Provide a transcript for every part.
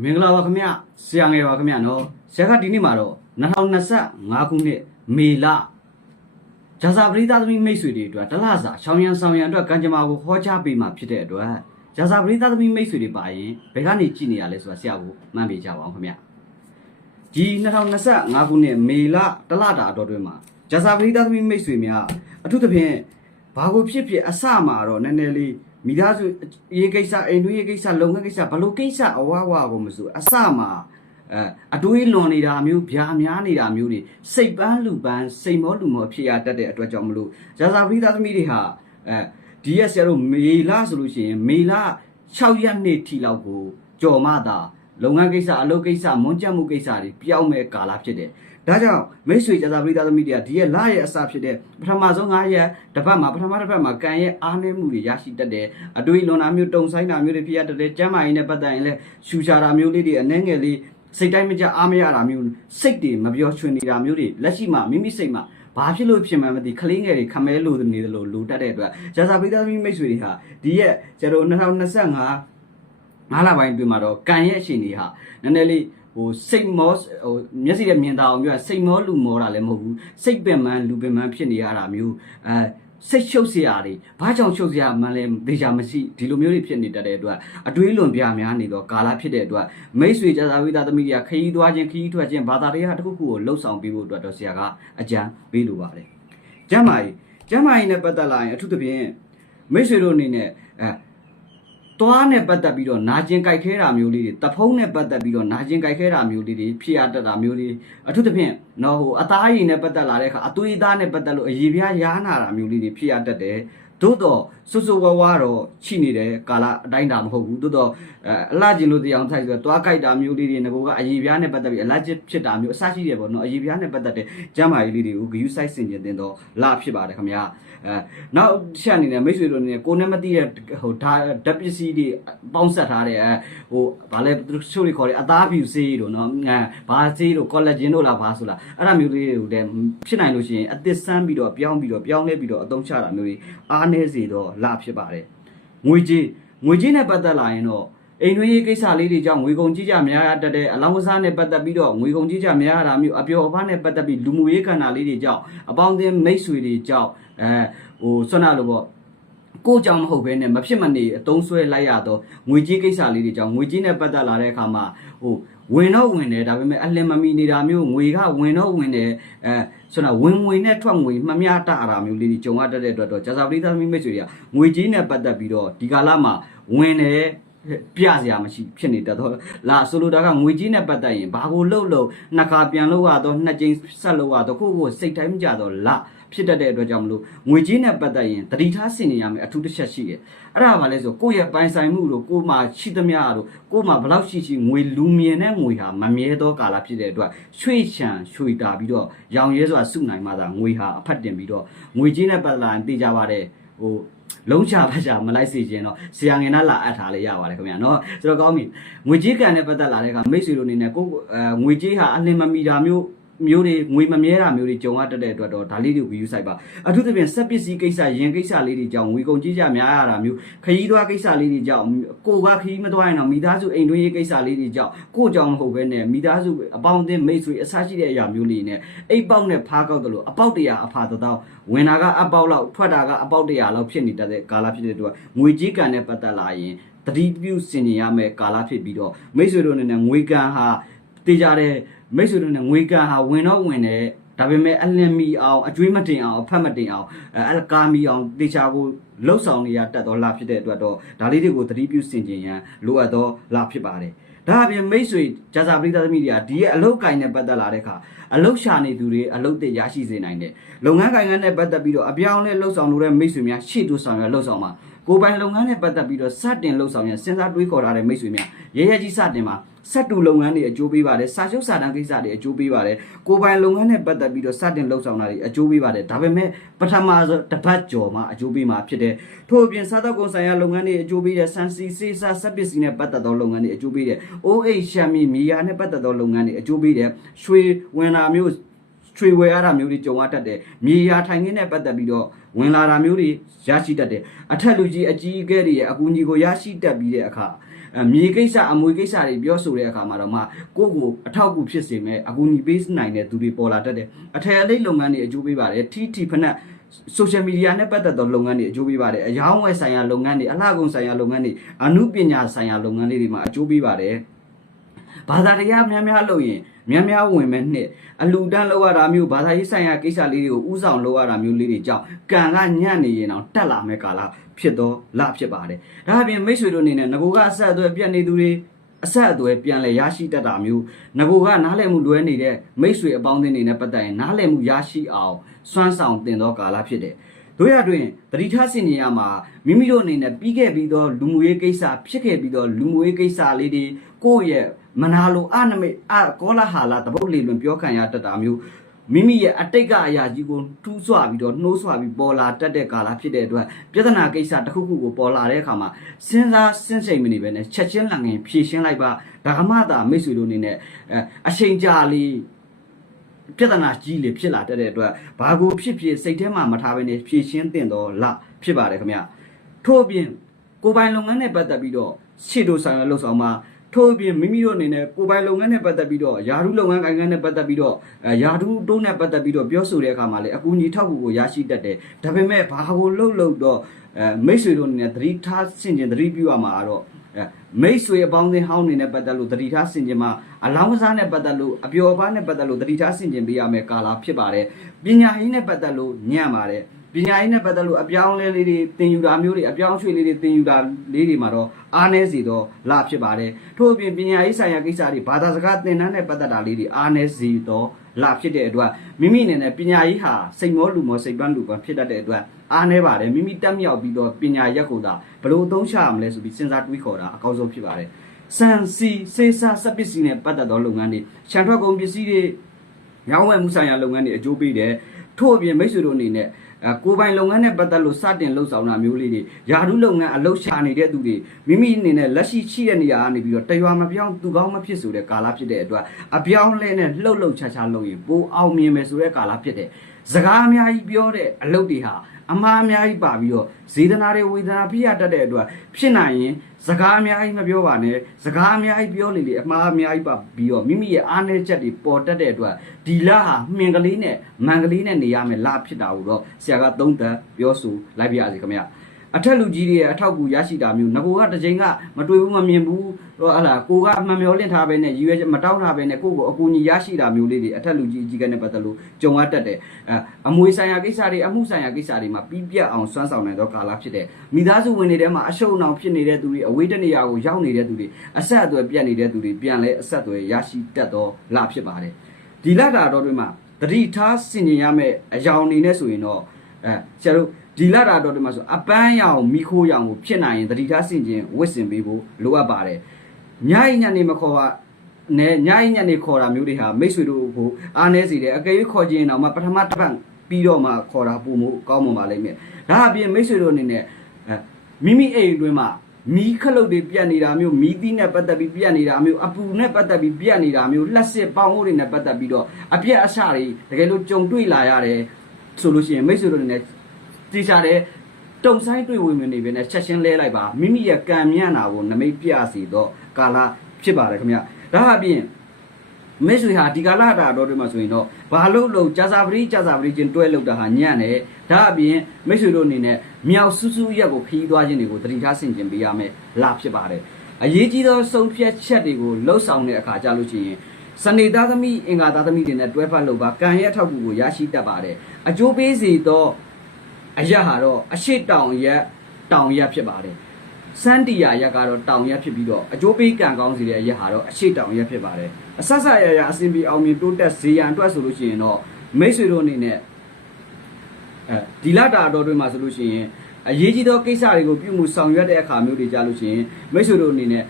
မင်္ဂလာပါခင်ဗျဆရာငယ်ပါခင်ဗျနော်ဆရာကဒီနေ့မှာတော့2025ခုနှစ်မေလဂျာစာပရိသတ်သမီးမိတ်ဆွေတွေအတွက်တလစာချောင်းရံဆောင်ရံအတွက်ကံကြမ္မာကိုဟောကြားပေးမှာဖြစ်တဲ့အတွက်ဂျာစာပရိသတ်သမီးမိတ်ဆွေတွေပါရင်ဘယ်ကနေကြည့်နေရလဲဆိုတာဆရာကိုမှန်းပေးကြပါအောင်ခင်ဗျဒီ2025ခုနှစ်မေလတလတာအတော်တွင်မှာဂျာစာပရိသတ်သမီးမိတ်ဆွေများအထူးသဖြင့်ဘာကိုဖြစ်ဖြစ်အစမှာတော့နည်းနည်းလေး မိသားစုရေးကိစ္စအိမ်တွင်းရေးကိစ္စလုပ်ငန်းကိစ္စဘလို့ကိစ္စအဝဝကိုမဆိုအစမှာအဲအတွေးလွန်နေတာမျိုးဗျာများနေတာမျိုးတွေစိတ်ပန်းလူပန်းစိတ်မောလူမောဖြစ်ရတတ်တဲ့အတွက်ကြောင့်မလို့ဇာဇာပရိသသမီးတွေဟာအဲဒီရက်ဆရာတို့မေလဆိုလို့ရှိရင်မေလ6ရက်နေ့ထိလောက်ကိုကြော်မတာလုပ်ငန်းကိစ္စအလုပ်ကိစ္စမွန်းကြက်မှုကိစ္စတွေပြောင်းမဲ့ကာလဖြစ်တယ် ဒါကြောင့်မိတ်ဆွေဇာဇာပရိသသမီးတွေကဒီရက်လရဲ့အစဖြစ်တဲ့ပထမဆုံး9ရက်တစ်ပတ်မှာပထမတစ်ပတ်မှာကံရဲ့အားနည်းမှုတွေရရှိတတ်တယ်အတွေးလွန်တာမျိုးတုံဆိုင်တာမျိုးတွေဖြစ်ရတတ်တယ်ကျမ်းမာရေးနဲ့ပတ်သက်ရင်လည်းရှူရှာတာမျိုးလေးတွေအနှဲငယ်လေးစိတ်တိုင်းမကြအားမရတာမျိုးစိတ်တွေမပြောချွင်နေတာမျိုးတွေလက်ရှိမှာမိမိစိတ်မှာဘာဖြစ်လို့ဖြစ်မှန်းမသိကလေးငယ်တွေခမဲလို့နေတယ်လို့လူတက်တဲ့အတွက်ဇာစာပိသားသမီးမိတ်ဆွေတွေဟာဒီရက်ကျတော့2025၅လပိုင်းအတွင်းမှာတော့ကံရဲ့အချိန်တွေဟာနည်းနည်းလေး ဟိုစိတ်မောဟိုမျက်စိနဲ့မြင်တာအောင်ပြောစိတ်မောလူမောတာလည်းမဟုတ်ဘူးစိတ်ပင်ပန်းလူပင်ပန်းဖြစ်နေရတာမျိုးအဲစိတ်ရှုပ်စရာတွေဘာကြောင့်ရှုပ်စရာမှန်းလဲဒေချာမရှိဒီလိုမျိုးတွေဖြစ်နေတတ်တဲ့အတွက်အတွေးလွန်ပြများနေတော့ကာလဖြစ်တဲ့အတွက်မိတ်ဆွေကြသာဝိသသမီးတွေကခရီးသွားခြင်းခရီးထွက်ခြင်းဘာသာတရားတစ်ခုခုကိုလှုပ်ဆောင်ပေးဖို့အတွက်တော့ဆရာကအကြံပေးလိုပါတယ်။ကျမ်းမာရေးကျမ်းမာရေးနဲ့ပတ်သက်လာရင်အထူးသဖြင့်မိတ်ဆွေတို့အနေနဲ့အဲ သွားနဲ့ပတ်သက်ပြီးတော့နာကျင်ကြိုက်ခဲတာမျိုးလေးတွေတဖုံးနဲ့ပတ်သက်ပြီးတော့နာကျင်ကြိုက်ခဲတာမျိုးလေးတွေဖြစ်ရတတ်တာမျိုးလေးအထူးသဖြင့်နော်ဟိုအသားရည်နဲ့ပတ်သက်လာတဲ့အခါအသွေးသားနဲ့ပတ်သက်လို့အရည်ပြားရားနာတာမျိုးလေးတွေဖြစ်ရတတ်တယ်သို့တော့ဆူဆူဝါဝါတော့ရှိနေတဲ့ကာလအတိုင်းတာမဟုတ်ဘူးသို့တော့အဲအလှကျင်လို့တရားထိုက်ဆိုတော့သွားကြိုက်တာမျိုးလေးတွေငကိုကအရည်ပြားနဲ့ပတ်သက်ပြီးအလှကျဖြစ်တာမျိုးအစရှိတယ်ပေါ့နော်အရည်ပြားနဲ့ပတ်သက်တဲ့ကျမ်းမာရေးလေးတွေကိုဂယူးဆိုင်စင်ကျင်တင်တော့လဖြစ်ပါတယ်ခင်ဗျာအဲနောက်ချက်အနေနဲ့မိတ်ဆွေတို့အနေနဲ့ကိုယ်နဲ့မသိတဲ့ဟိုဓာဓာတ်ပစ္စည်းတွေပေါင်းဆက်ထားတဲ့အဲဟိုဗာလဲသူတို့ချို့တွေခေါ်တဲ့အသားဖြူဆေးတို့နော်အဲဘာဆေးတို့ကောလာဂျင်တို့လားဘာဆိုလားအဲ့ဒါမျိုးလေးတွေကိုလည်းဖြစ်နိုင်လို့ရှိရင်အသစ်ဆန်းပြီးတော့ပြောင်းပြီးတော့ပြောင်းလဲပြီးတော့အသုံးချတာမျိုးတွေအားနည်းစေတော့လဖြစ်ပါတယ်ငွေကြေးငွေကြေးနဲ့ပတ်သက်လာရင်တော့အိမ်တွင်းရေးကိစ္စလေးတွေကြောင့်ငွေကုန်ကြီးကြများရတတ်တဲ့အလောင်းကစားနဲ့ပတ်သက်ပြီးတော့ငွေကုန်ကြီးကြများရတာမျိုးအပျော်အပါးနဲ့ပတ်သက်ပြီးလူမှုရေးခန္ဓာလေးတွေကြောင့်အပေါင်းအသင်းမိတ်ဆွေတွေကြောင့်အဲဟိုဆွမ်းနာလို့ပေါ့ကိုကြောင့်မဟုတ်ဘဲနဲ့မဖြစ်မနေအတုံးဆွဲလိုက်ရတော့ငွေကြေးကိစ္စလေးတွေကြောင့်ငွေကြေးနဲ့ပတ်သက်လာတဲ့အခါမှာဟိုဝင်တော့ဝင်တယ်ဒါပေမဲ့အလင်မမီနေတာမျိုးငွေကဝင်တော့ဝင်တယ်အဲ ဆိုတော့ဝင်ဝင်နဲ့ထွက်ငွေမှမျှတအတာမျိုးလေးတွေကြုံရတတ်တဲ့အတွက်တော့ဂျာဇာပရိသတ်မိတ်ဆွေတွေကငွေကြေးနဲ့ပတ်သက်ပြီးတော့ဒီကာလမှာဝင်တယ်ပြစရာမရှိဖြစ်နေတတ်တော့လာဆိုလိုတာကငွေကြီးနဲ့ပတ်သက်ရင်ဘာကိုလှုပ်လို့နှစ်ခါပြန်လို့ရတော့နှစ်ကြိမ်ဆက်လို့ရတော့ကိုယ့်ကိုယ်စိတ်တိုင်းမကြတော့လာ ဖြစ်တတ်တဲ့အတွက်ကြောင့်မလို့ငွေကြီးနဲ့ပတ်သက်ရင်တတိထားဆင်နေရမယ်အထူးတစ်ချက်ရှိတယ်အဲ့ဒါဘာလဲဆိုကိုယ့်ရဲ့ပိုင်ဆိုင်မှုတို့ကိုယ်မှာရှိသမျှတို့ကိုယ်မှာဘလောက်ရှိရှိငွေလူမြင်တဲ့ငွေဟာမမြဲသောကာလဖြစ်တဲ့အတွက်ရွှေ့ချံရွှေ့တာပြီးတော့ရောင်ရဲစွာစုနိုင်မှသာငွေဟာအဖတ်တင်ပြီးတော့ငွေကြီးနဲ့ပတ်သက်လာရင်သိကြပါတဲ့ဟိုလုံးချပါချာမလိုက်စေခြင်းတော့ဆရာငယ်နာလာအပ်ထားလေရပါတယ်ခင်ဗျာနော်ဆိုတော့ကောင်းပြီငွေကြေးကန်နဲ့ပတ်သက်လာတဲ့အခါမိတ်ဆွေတို့အနေနဲ့ကိုအဲငွေကြေးဟာအလင်းမမီတာမျိုး မျိုးတွေငွေမမြဲတာမျိုးတွေကြုံရတတ်တဲ့အတွက်တော့ဒါလေးတွေကို view site ပါအထူးသဖြင့်စက်ပစ္စည်းကိစ္စရင်ကိစ္စလေးတွေကြောင့်ငွေကုန်ကြီးကြများရတာမျိုးခရီးသွားကိစ္စလေးတွေကြောင့်ကိုကခရီးမသွားရင်တော့မိသားစုအိမ်တွင်းရေးကိစ္စလေးတွေကြောင့်ကိုကြောင့်မဟုတ်ဘဲနဲ့မိသားစုအပေါင်းအသင်းမိတ်ဆွေအဆရှိတဲ့အရာမျိုးလေးနဲ့အိတ်ပေါက်နဲ့ဖားကောက်တယ်လို့အပေါက်တရာအဖာတသောဝင်တာကအပေါက်လောက်ထွက်တာကအပေါက်တရာလောက်ဖြစ်နေတတ်တဲ့ကာလဖြစ်တဲ့အတွက်ငွေကြီးကန်နဲ့ပတ်သက်လာရင်တတိပြုစင်နေရမယ်ကာလဖြစ်ပြီးတော့မိတ်ဆွေတို့အနေနဲ့ငွေကန်ဟာတေးကြတဲ့ မိတ်ဆွေတို့နဲ့ငွေကန်ဟာဝင်တော့ဝင်တယ်ဒါပေမဲ့အလင်းမီအောင်အကျွေးမတင်အောင်အဖက်မတင်အောင်အဲအကာမီအောင်တေချာကိုလှုပ်ဆောင်နေရတတ်တော့လာဖြစ်တဲ့အတွက်တော့ဒါလေးတွေကိုသတိပြုစင်ကြင်ရန်လိုအပ်တော့လာဖြစ်ပါတယ်ဒါအပြင်မိတ်ဆွေဂျာစာပရိသတ်သမီးတွေကဒီရဲ့အလုတ်ကင်နဲ့ပတ်သက်လာတဲ့အခါအလုတ်ရှာနေသူတွေအလုတ်တွေရရှိစေနိုင်တယ်လုပ်ငန်းကိုင်ငန်းနဲ့ပတ်သက်ပြီးတော့အပြောင်းလဲလှုပ်ဆောင်လို့တဲ့မိတ်ဆွေများရှေ့တိုးဆောင်ရလှုပ်ဆောင်မှာကိုယ်ပိုင်လုပ်ငန်းနဲ့ပတ်သက်ပြီးတော့စတင်လှုပ်ဆောင်ရစဉ်းစားတွေးခေါ်ထားတဲ့မိတ်ဆွေများရဲရဲကြီးစတင်မှာ စက်တူလုပ်ငန်းတွေအကျိုးပေးပါတယ်စာချုပ်စာတမ်းကိစ္စတွေအကျိုးပေးပါတယ်ကိုယ်ပိုင်လုပ်ငန်းနဲ့ပတ်သက်ပြီးတော့စတင်လှုပ်ဆောင်တာတွေအကျိုးပေးပါတယ်ဒါပေမဲ့ပထမဆိုတစ်ပတ်ကျော်မှအကျိုးပေးမှာဖြစ်တယ်ထို့အပြင်စားသောက်ကုန်ဆိုင်ရာလုပ်ငန်းတွေအကျိုးပေးတယ်စံစီစေးစားစက်ပစ္စည်းနဲ့ပတ်သက်သောလုပ်ငန်းတွေအကျိုးပေးတယ် OH ရှမ်းမီမီယာနဲ့ပတ်သက်သောလုပ်ငန်းတွေအကျိုးပေးတယ်ရွှေဝင်လာမျိုးချွေဝယ်ရတာမျိုးတွေကြုံရတတ်တယ်မြေယာထိုင်ခင်းနဲ့ပတ်သက်ပြီးတော့ဝင်လာတာမျိုးတွေရရှိတတ်တယ်အထက်လူကြီးအကြီးအကဲတွေရဲ့အကူအညီကိုရရှိတတ်ပြီးတဲ့အခါအဲ မြေကိစ္စအမွေကိစ္စတွေပြောဆိုတဲ့အခါမှာတော့မှကိုယ့်ကိုအထောက်အကူဖြစ်စေမဲ့အကူအညီပေးနိုင်တဲ့သူတွေပေါ်လာတတ်တယ်အထည်အလိပ်လုပ်ငန်းတွေအကျိုးပေးပါတယ်ထီထီဖက်နဲ့ social media နဲ့ပတ်သက်သောလုပ်ငန်းတွေအကျိုးပေးပါတယ်အယောင်းဝယ်ဆိုင်ရာလုပ်ငန်းတွေအလှကုန်ဆိုင်ရာလုပ်ငန်းတွေအမှုပညာဆိုင်ရာလုပ်ငန်းလေးတွေမှာအကျိုးပေးပါတယ် ဘာသာတရားများများလုပ်ရင်များများဝင်မဲ့နှစ်အလူတန်းလောက်ရတာမျိုးဘာသာရေးဆိုင်ရာကိစ္စလေးတွေကိုဥဆောင်လောက်ရတာမျိုးလေးတွေကြောင့်ကံကညံ့နေရင်တော့တက်လာမဲ့ကာလဖြစ်တော့လဖြစ်ပါတယ်ဒါအပြင်မိတ်ဆွေတို့အနေနဲ့ငကိုကအဆက်အသွယ်ပြတ်နေသူတွေအဆက်အသွယ်ပြန်လဲရရှိတတ်တာမျိုးငကိုကနားလည်မှုလွဲနေတဲ့မိတ်ဆွေအပေါင်းအသင်းတွေနဲ့ပတ်သက်ရင်နားလည်မှုရရှိအောင်စွမ်းဆောင်တင်သောကာလဖြစ်တယ်တို့ရတွင်တတိထဆင်ញင်ရမှာမိမိတို့အနေနဲ့ပြီးခဲ့ပြီးသောလူမှုရေးကိစ္စဖြစ်ခဲ့ပြီးသောလူမှုရေးကိစ္စလေးတွေကိုယ့်ရဲ့ မနာလိုအနမိတ်အကောလာဟာလာတပုတ်လေလွန်ပြောခံရတတ်တာမျိုးမိမိရဲ့အတိတ်ကအရာကြီးကိုထူးဆွပြီးတော့နှိုးဆွပြီးပေါ်လာတတ်တဲ့ကာလဖြစ်တဲ့အတွက်ပြဿနာကိစ္စတစ်ခုခုကိုပေါ်လာတဲ့အခါမှာစဉ်းစားစဉ်းစိမ်မနေပဲနဲ့ချက်ချင်းလငင်ဖြေရှင်းလိုက်ပါဒါကမှသာမိတ်ဆွေတို့အနေနဲ့အဲအချိန်ကြာလေးပြဿနာကြီးလေဖြစ်လာတတ်တဲ့အတွက်ဘာကိုဖြစ်ဖြစ်စိတ်ထဲမှာမထားဘဲနဲ့ဖြည့်ရှင်းတင်တော့လဖြစ်ပါတယ်ခင်ဗျထို့အပြင်ကိုယ်ပိုင်လုပ်ငန်းနဲ့ပတ်သက်ပြီးတော့ရှေ့တို့ဆောင်ရွက်လုပ်ဆောင်မှာ ထို့အပြင်မိမိတို့အနေနဲ့ကိုယ်ပိုင်လုပ်ငန်းနဲ့ပတ်သက်ပြီးတော့ယာရုလုပ်ငန်းကိုင်ငန်းနဲ့ပတ်သက်ပြီးတော့အဲယာရုတုံးနဲ့ပတ်သက်ပြီးတော့ပြောဆိုတဲ့အခါမှာလည်းအကူအညီထောက်ကူကိုရရှိတတ်တယ်ဒါပေမဲ့ဘာကိုလှုပ်လှုပ်တော့အဲမိတ်ဆွေတို့အနေနဲ့သတိထားဆင်ခြင်သတိပြုရမှာကတော့အဲမိတ်ဆွေအပေါင်းအသင်းဟောင်းနေနဲ့ပတ်သက်လို့သတိထားဆင်ခြင်မှာအလောင်းကစားနဲ့ပတ်သက်လို့အပျော်အပါးနဲ့ပတ်သက်လို့သတိထားဆင်ခြင်ပေးရမယ်ကာလဖြစ်ပါတယ်ပညာရေးနဲ့ပတ်သက်လို့ညံ့ပါတယ် ပညာရေးနဲ့ပတ်သက်လို့အပြောင်းအလဲလေးတွေသင်ယူတာမျိုးတွေအပြောင်းအရွှေ့လေးတွေသင်ယူတာလေးတွေမှာတော့အားနည်းစေတော့လဖြစ်ပါတယ်ထို့အပြင်ပညာရေးဆိုင်ရာကိစ္စတွေဘာသာစကားသင်တန်းနဲ့ပတ်သက်တာလေးတွေအားနည်းစေတော့လဖြစ်တဲ့အတွက်မိမိအနေနဲ့ပညာရေးဟာစိတ်မောလူမောစိတ်ပန်းလူပန်းဖြစ်တတ်တဲ့အတွက်အားနည်းပါတယ်မိမိတက်မြောက်ပြီးတော့ပညာရက်ကိုသာဘယ်လိုအသုံးချရမလဲဆိုပြီးစဉ်းစားတွေးခေါ်တာအကောင်းဆုံးဖြစ်ပါတယ်စံစီစေစာစက်ပစ္စည်းနဲ့ပတ်သက်သောလုပ်ငန်းတွေခြံထွက်ကုန်ပစ္စည်းတွေရောင်းဝယ်မှုဆိုင်ရာလုပ်ငန်းတွေအကျိုးပေးတယ်ထို့အပြင်မိတ်ဆွေတို့အနေနဲ့အဲ ကိုယ်ပိုင်လုပ်ငန်းနဲ့ပတ်သက်လို့စတင်လှုပ်ဆောင်တာမျိုးလေးတွေယာဓုလုပ်ငန်းအလုပ်ရှာနေတဲ့သူတွေမိမိအနေနဲ့လက်ရှိရှိတဲ့နေရာကနေပြီးတော့တရွာမပြောင်းသူကောင်းမဖြစ်ဆိုတဲ့ကာလဖြစ်တဲ့အတွက်အပြောင်းလဲနဲ့လှုပ်လှုပ်ချာချာလုပ်ရင်ပိုအောင်မြင်မယ်ဆိုတဲ့ကာလဖြစ်တဲ့ စကားအများကြီးပြောတဲ့အလုပ်တွေဟာအမှားအများကြီးပါပြီးတော့ဇေဒနာတွေဝေဒနာပြရတတ်တဲ့အတွက်ဖြစ်နိုင်ရင်စကားအများကြီးမပြောပါနဲ့စကားအများကြီးပြောလေလေအမှားအများကြီးပါပြီးတော့မိမိရဲ့အားနည်းချက်တွေပေါ်တတ်တဲ့အတွက်ဒီလဟာမှင်ကလေးနဲ့မန်ကလေးနဲ့နေရမယ်လဖြစ်တာကိုတော့ဆရာကသုံးသပ်ပြောဆိုလိုက်ပြရစီခင်ဗျာ အထက်လူကြီးတွေရဲ့အထောက်အကူရရှိတာမျိုးငကိုကတစ်ချိန်ကမတွေ့ဘူးမမြင်ဘူးတော့ဟလာကိုကမှန်မျောလင့်ထားပဲနဲ့ရည်ရွယ်ချက်မတောင်းထားပဲနဲ့ကိုကိုအကူကြီးရရှိတာမျိုးလေးတွေအထက်လူကြီးအကြီးကနဲ့ပတ်သက်လို့ကြုံရတတ်တယ်အအမွေဆိုင်ရာကိစ္စတွေအမှုဆိုင်ရာကိစ္စတွေမှာပြီးပြတ်အောင်စွမ်းဆောင်နိုင်သောကာလဖြစ်တဲ့မိသားစုဝင်တွေထဲမှာအရှုံးအောင်ဖြစ်နေတဲ့သူတွေအဝေးတနေရာကိုရောက်နေတဲ့သူတွေအဆက်အသွယ်ပြတ်နေတဲ့သူတွေပြန်လဲအဆက်အသွယ်ရရှိတတ်သောလဖြစ်ပါတယ်ဒီလတာတော်တွေမှာတတိထားစင်ကျင်ရမယ့်အယောင်အနေနဲ့ဆိုရင်တော့အဲဆရာတို့ ဒီလတာတော်တွေမှာဆိုအပန်းရောင်မိခိုးရောင်ကိုဖြစ်နိုင်ရင်တတိထားစင်ကျင်ဝစ်စင်ပေးဖို့လိုအပ်ပါတယ်ညအိညနေမခေါ်ပါနဲ့ညအိညနေခေါ်တာမျိုးတွေဟာမိတ်ဆွေတို့ကိုအားနေစေတယ်အကယ်၍ခေါ်ခြင်းတော့မှပထမတစ်ပတ်ပြီးတော့မှခေါ်တာပုံမှုကောင်းမှပါလိမ့်မယ်ဒါအပြင်မိတ်ဆွေတို့အနေနဲ့အဲမိမိအိမ်အတွင်းမှာမီးခလုတ်တွေပြတ်နေတာမျိုးမီးသီးနဲ့ပတ်သက်ပြီးပြတ်နေတာမျိုးအပူနဲ့ပတ်သက်ပြီးပြတ်နေတာမျိုးလက်စစ်ပေါင်းဟိုးတွေနဲ့ပတ်သက်ပြီးတော့အပြက်အဆတွေတကယ်လို့ကြုံတွေ့လာရတယ်ဆိုလို့ရှိရင်မိတ်ဆွေတို့အနေနဲ့ သိချတယ်တုံဆိုင်တွေ့ဝင်နေပဲနဲ့ချက်ချင်းလဲလိုက်ပါမိမိရဲ့ကံမြန့်တာကိုနမိတ်ပြစီတော့ကာလဖြစ်ပါတယ်ခင်ဗျဒါအပြင်မိတ်ဆွေဟာဒီကာလတာတော်တွေမှာဆိုရင်တော့ဘာလို့လို့ကြာစာပရိကြာစာပရိချင်းတွဲလောက်တာဟာညံ့တယ်ဒါအပြင်မိတ်ဆွေတို့အနေနဲ့မြောက်ဆူးဆူးရက်ကိုခီးသွားခြင်းတွေကိုတတိထားဆင်ကျင်ပေးရမယ်လာဖြစ်ပါတယ်အရေးကြီးသောဆုံးဖြတ်ချက်တွေကိုလှုပ်ဆောင်တဲ့အခါကြလို့ရှိရင်စနေသားသမီးအင်္ဂါသားသမီးတွေနဲ့တွဲဖက်လို့ပါကံရဲ့အထောက်အကူကိုရရှိတတ်ပါတယ်အကျိုးပေးစေသော အရက်ဟာတော့အရှိတောင်ရက်တောင်ရက်ဖြစ်ပါတယ်စန်းတီယာရက်ကတော့တောင်ရက်ဖြစ်ပြီးတော့အကျိုးပေးကံကောင်းစေတဲ့အရက်ဟာတော့အရှိတောင်ရက်ဖြစ်ပါတယ်အဆက်ဆက်ရရအစဉ်ပြေအောင်မြင်တိုးတက်ဇေယံအတွက်ဆိုလို့ရှိရင်တော့မိတ်ဆွေတို့အနေနဲ့အဲဒီလတာတော်တွေမှာဆိုလို့ရှိရင်အရေးကြီးသောကိစ္စတွေကိုပြုမှုဆောင်ရွက်တဲ့အခါမျိုးတွေကြားလို့ရှိရင်မိတ်ဆွေတို့အနေနဲ့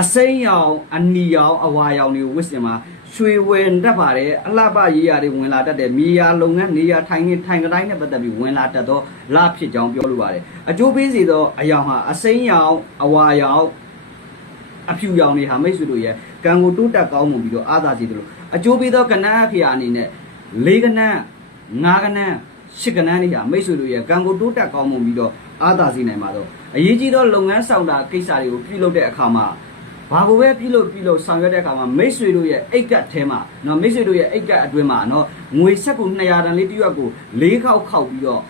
အစိမ်းရောင်အနီရောင်အဝါရောင်တွေကိုဝစ်စင်မှာ ရွှေဝင်တတ်ပါတယ်အလှပရေးရာတွေဝင်လာတတ်တယ်မြေယာလုပ်ငန်းနေရာထိုင်နေထိုင်ကတိုင်းနဲ့ပတ်သက်ပြီးဝင်လာတတ်သောလဖြစ်ကြောင်းပြောလိုပါတယ်အကျိုးပေးစေသောအယောင်ဟာအစိမ်းရောင်အဝါရောင်အဖြူရောင်တွေဟာမိတ်ဆွေတို့ရဲ့ကံကိုတိုးတက်ကောင်းမှုပြီးတော့အာသာစေတယ်လို့အကျိုးပေးသောကဏ္ဍအဖေအနေနဲ့လေးကဏ္ဍငါးကဏ္ဍရှစ်ကဏ္ဍတွေဟာမိတ်ဆွေတို့ရဲ့ကံကိုတိုးတက်ကောင်းမှုပြီးတော့အာသာစေနိုင်ပါတော့အရေးကြီးသောလုပ်ငန်းဆောင်တာကိစ္စတွေကိုပြုလုပ်တဲ့အခါမှာ ဘာကိုပဲပြုလုပ်ပြုလုပ်ဆောင်ရွက်တဲ့အခါမှာမိတ်ဆွေတို့ရဲ့အိတ်ကတ်ထဲမှာနော်မိတ်ဆွေတို့ရဲ့အိတ်ကတ်အတွင်းမှာနော်ငွေဆက်ကို200တန်လေးတစ်ရွက်ကို၄ခေါက်ခောက်ပြီးတော့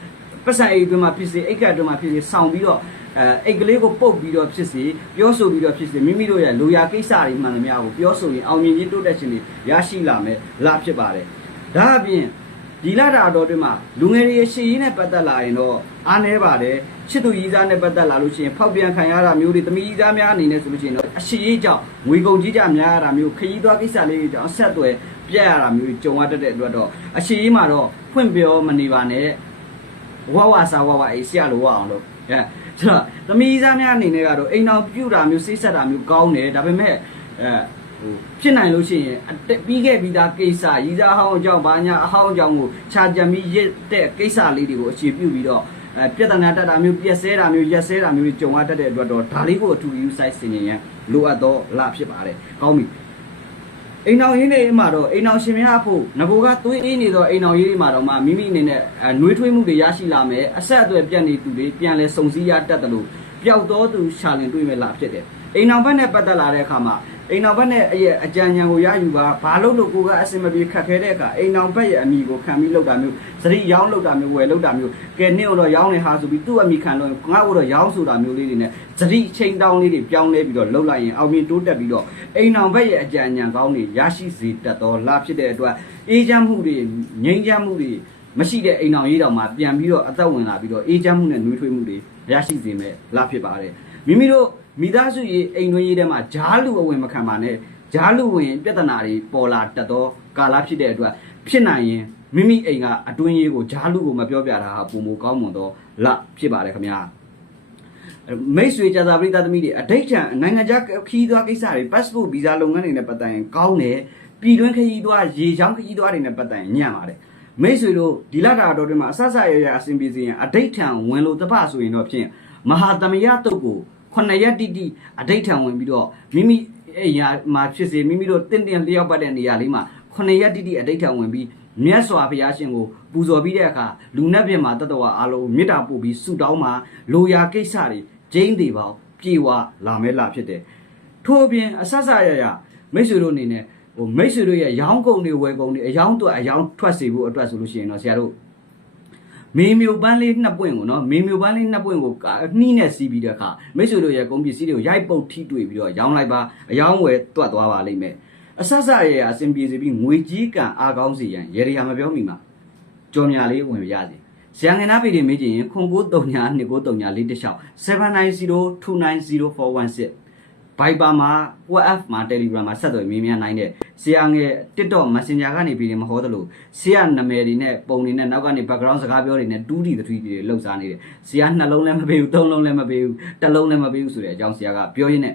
ပတ်စံအိတ်အတွင်းမှာဖြစ်စေအိတ်ကတ်အတွင်းမှာဖြစ်စေဆောင်ပြီးတော့အဲအိတ်ကလေးကိုပုတ်ပြီးတော့ဖြစ်စေပြောဆိုပြီးတော့ဖြစ်စေမိမိတို့ရဲ့လိုရာကိစ္စတွေမှန်သမျှကိုပြောဆိုရင်အောင်မြင်ခြင်းတိုးတက်ခြင်းတွေရရှိလာမယ်လာဖြစ်ပါတယ်ဒါအပြင်ဒီလာတာတော်တွင်မှာလူငယ်တွေရဲ့ရှေ့ရင်းနဲ့ပတ်သက်လာရင်တော့အားနည်းပါတယ် ချစ်သူရည်စားနဲ့ပတ်သက်လာလို့ရှိရင်ဖောက်ပြန်ခံရတာမျိုးတွေတမီးရည်စားများအနေနဲ့ဆိုလို့ရှိရင်တော့အရှိရေးကြောင့်ငွေကုန်ကြီးကြများရတာမျိုးခရီးသွားကိစ္စလေးတွေကြောင့်အဆက်အသွယ်ပြတ်ရတာမျိုးတွေကြုံရတတ်တဲ့အတွက်တော့အရှိရေးမှာတော့ဖွင့်ပြောမနေပါနဲ့ဝဝစာဝဝအေးဆရာလိုဝအောင်လို့အဲဆိုတော့တမီးစားများအနေနဲ့ကတော့အိမ်အောင်ပြုတာမျိုးစိတ်ဆက်တာမျိုးကောင်းတယ်ဒါပေမဲ့အဲဟိုဖြစ်နိုင်လို့ရှိရင်အတက်ပြီးခဲ့ပြီးသားကိစ္စရီးစားဟောင်းအကြောင်းဘာညာအဟောင်းအကြောင်းကိုခြာကြံပြီးရစ်တဲ့ကိစ္စလေးတွေကိုအခြေပြုပြီးတော့ အဲပြဿနာတက်တာမျိုးပြက်ဆဲတာမျိုးရက်ဆဲတာမျိုးတွေကြုံရတတ်တဲ့အတွက်တော့ဒါလေးကိုအထူးယူဆိုင်စင်ရင်ရန်လိုအပ်တော့လာဖြစ်ပါတယ်ကောင်းပြီအိမ်အောင်ရင်းတွေမှာတော့အိမ်အောင်ရှင်များအဖို့ငကိုကသွေးအေးနေတော့အိမ်အောင်ရင်းတွေမှာတော့မှမိမိအနေနဲ့အဲနှွေးထွေးမှုတွေရရှိလာမယ်အဆက်အသွယ်ပြတ်နေသူတွေပြန်လဲစုံစည်းရတတ်တယ်လို့ပျောက်တော်သူရှာလင်တွေ့မဲ့လာဖြစ်တယ်အိမ်အောင်ဘက်နဲ့ပတ်သက်လာတဲ့အခါမှာ အိမ်အောင်ဘက်နဲ့အရဲ့အကြံဉာဏ်ကိုရယူပါဘာလို့လို့ကိုကအစင်မပြေခတ်ခဲတဲ့အခါအိမ်အောင်ဘက်ရဲ့အမိကိုခံပြီးလောက်တာမျိုးစရိရောင်းလောက်တာမျိုးဝယ်လောက်တာမျိုးကဲနင့်တော့ရောင်းနေဟာဆိုပြီးသူ့အမိခံလို့ငါ့ကိုတော့ရောင်းဆိုတာမျိုးလေးတွေနဲ့စရိချိန်တောင်းလေးတွေပြောင်းလဲပြီးတော့လှုပ်လိုက်ရင်အောင်မြင်တိုးတက်ပြီးတော့အိမ်အောင်ဘက်ရဲ့အကြံဉာဏ်ကောင်းတွေရရှိစေတတ်တော်လာဖြစ်တဲ့အတွက်အေးချမ်းမှုတွေငြိမ်းချမ်းမှုတွေမရှိတဲ့အိမ်အောင်ရေးတော်မှာပြန်ပြီးတော့အသက်ဝင်လာပြီးတော့အေးချမ်းမှုနဲ့နှွေးထွေးမှုတွေရရှိစေမယ်လာဖြစ်ပါတယ်မိမိတို့ မိသားစုရေးအိမ်တွင်းရေးထဲမှာဂျားလူအဝင်မခံပါနဲ့ဂျားလူဝင်ပြဿနာတွေပေါ်လာတတ်သောကာလဖြစ်တဲ့အတွက်ဖြစ်နိုင်ရင်မိမိအိမ်ကအတွင်းရေးကိုဂျားလူကိုမပြောပြတာဟာပုံမကောင်းမွန်သောလဖြစ်ပါတယ်ခင်ဗျာမိတ်ဆွေကြာသာပရိသတ်သမီးတွေအဋိဋ္ဌံနိုင်ငံခြားခီးသွားကိစ္စတွေ passport visa လုပ်ငန်းတွေနဲ့ပတ်သက်ရင်ကောင်းတယ်ပြည်တွင်းခရီးသွားရေချောင်းခရီးသွားတွေနဲ့ပတ်သက်ရင်ညံ့ပါတယ်မိတ်ဆွေတို့ဒီလတာတော်တွေမှာအဆဆရရအစဉ်ပြေစီရင်အဋိဋ္ဌံဝင်လို့တပဆိုရင်တော့ဖြင့်မဟာသမယတုတ်ကို ခုနှစ်ရက်တိတိအဋိဋ္ဌံဝင်ပြီးတော့မိမိအိမ်ယာမှာဖြစ်စေမိမိတို့တင့်တယ်လျောက်ပတ်တဲ့နေရာလေးမှာခုနှစ်ရက်တိတိအဋိဋ္ဌံဝင်ပြီးမြတ်စွာဘုရားရှင်ကိုပူဇော်ပြီးတဲ့အခါလူနဲ့ပြင်မှာတတ္တဝါအားလုံးမေတ္တာပို့ပြီးဆုတောင်းမှာလိုရာကိစ္စတွေကျင်းသေးပေါင်းပြေဝလာမဲလာဖြစ်တယ်ထို့အပြင်အဆဆရရမိတ်ဆွေတို့အနေနဲ့ဟိုမိတ်ဆွေတို့ရဲ့ရောင်းကုန်တွေဝယ်ကုန်တွေအယောင်းတော့အယောင်းထွက်စေဖို့အတွက်ဆိုလို့ရှိရင်တော့ဆရာတို့ မေမျိုးပန်းလေးနှစ်ပွင့်ကိုနော်မေမျိုးပန်းလေးနှစ်ပွင့်ကိုနှီးနဲ့စီးပြီးတဲ့အခါမိတ်ဆွေတို့ရဲ့ကုန်ပစ္စည်းတွေကိုရိုက်ပုတ်ထိတွေ့ပြီးတော့ရောင်းလိုက်ပါအယောင်းဝယ်တွတ်သွားပါလိမ့်မယ်အဆဆရရအစဉ်ပြေစီပြီးငွေကြီးကံအားကောင်းစီရန်ရေရီဟာမပြောမိမှာကြော်မြလေးဝင်ရစီဇန်ငနာပေတွေမေးကြည့်ရင်ခွန်939 2939 416 Viber မှာ WhatsApp မှာ Telegram မှာဆက်သွယ်မေးမြန်းနိုင်တဲ့ဆရာငယ် TikTok Messenger ကနေပြီးရင်မဟောသလိုဆရာနာမည်တွေနဲ့ပုံတွေနဲ့နောက်ကနေ background စကားပြောတွေနဲ့2 D 3 D တွေလှုပ်ရှားနေတယ်ဆရာနှလုံးလည်းမပေးဘူးသုံးလုံးလည်းမပေးဘူးတစ်လုံးလည်းမပေးဘူးဆိုတဲ့အကြောင်းဆရာကပြောရင်းနဲ့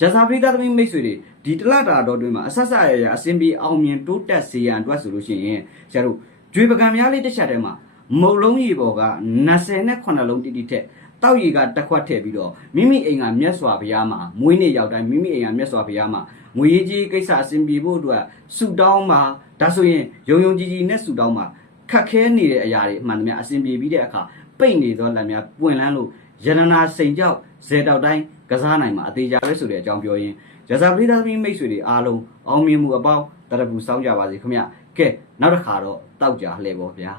ဂျာစာပရိသတ်သမီးမိတ်ဆွေတွေဒီတလတာတော်တွင်မှာအဆက်ဆက်ရရအစင်ပြီးအောင်မြင်တိုးတက်စေရန်အတွက်ဆိုလို့ရှိရင်ဆရာတို့ကြွေပကံများလေးတစ်ချက်တည်းမှာမုတ်လုံးရေပေါ်က28လုံးတိတိထက် တောက်ရီကတစ်ခွက်ထည့်ပြီးတော့မိမိအိမ်ကမြတ်စွာဘုရားမှာမွေးနေ့ရောက်တိုင်းမိမိအိမ်ကမြတ်စွာဘုရားမှာငွေရေးကြီးကိစ္စအစဉ်ပြေဖို့အတွက်ဆူတောင်းမှာဒါဆိုရင်ယုံယုံကြည်ကြည်နဲ့ဆူတောင်းမှာခက်ခဲနေတဲ့အရာတွေအမှန်တည်းအစဉ်ပြေပြီးတဲ့အခါပိတ်နေသောလက်များပွင့်လန်းလို့ယန္နာစိန်ကြောက်ဇေတောက်တိုင်းကစားနိုင်မှာအသေးကြပဲဆိုတဲ့အကြောင်းပြောရင်းရဇာပရိသတ်သမီးမိတ်ဆွေတွေအားလုံးအောင်မြင်မှုအပေါင်းတရပူစောင်းကြပါစေခင်ဗျကဲနောက်တစ်ခါတော့တောက်ကြလှည့်ပါဗျာ